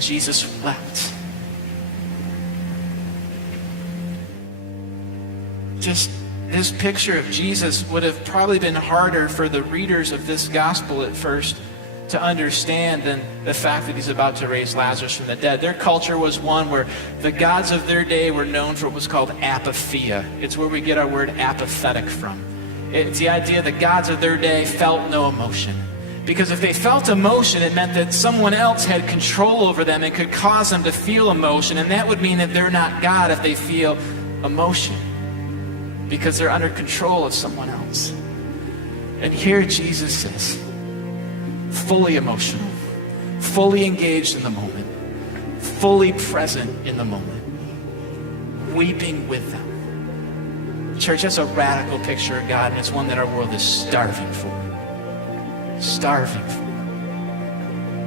Jesus wept. Just this picture of Jesus would have probably been harder for the readers of this gospel at first to understand than the fact that he's about to raise Lazarus from the dead. Their culture was one where the gods of their day were known for what was called apatheia. It's where we get our word apathetic from. It's the idea that gods of their day felt no emotion. Because if they felt emotion, it meant that someone else had control over them and could cause them to feel emotion. And that would mean that they're not God if they feel emotion, because they're under control of someone else. And here Jesus is, fully emotional, fully engaged in the moment, fully present in the moment, weeping with them. Church, that's a radical picture of God, and it's one that our world is starving for. Starving for.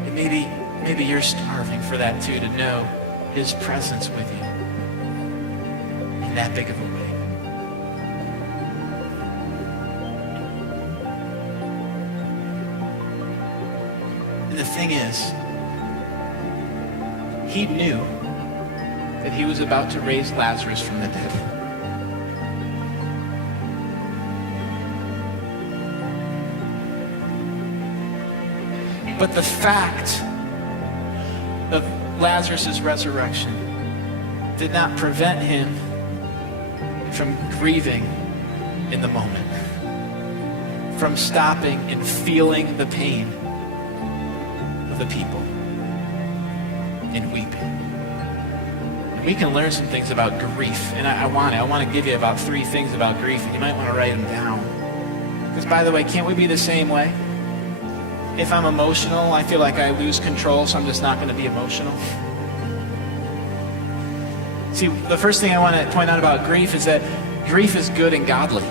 And maybe you're starving for that too, to know his presence with you in that big of a way. And the thing is, he knew that he was about to raise Lazarus from the dead. But the fact of Lazarus' resurrection did not prevent him from grieving in the moment, from stopping and feeling the pain of the people and weeping. And we can learn some things about grief, and I want to give you about 3 things about grief, and you might want to write them down. Because by the way, can't we be the same way? If I'm emotional, I feel like I lose control, so I'm just not going to be emotional. See, the first thing I want to point out about grief is that grief is good and godly.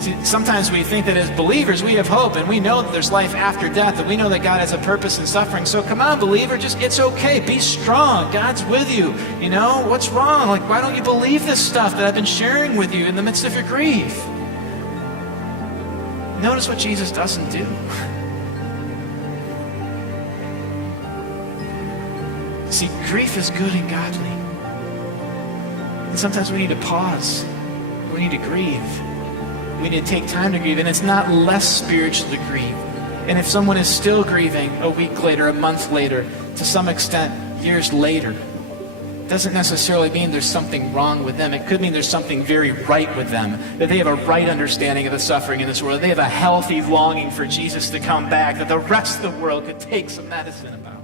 See, sometimes we think that as believers we have hope, and we know that there's life after death, and we know that God has a purpose in suffering. So come on, believer, it's okay. Be strong. God's with you. You know, what's wrong? Like, why don't you believe this stuff that I've been sharing with you in the midst of your grief? Notice what Jesus doesn't do. See, grief is good and godly. And sometimes we need to pause. We need to grieve. We need to take time to grieve. And it's not less spiritual to grieve. And if someone is still grieving a week later, a month later, to some extent, years later, doesn't necessarily mean there's something wrong with them. It could mean there's something very right with them, that they have a right understanding of the suffering in this world, that they have a healthy longing for Jesus to come back, that the rest of the world could take some medicine about.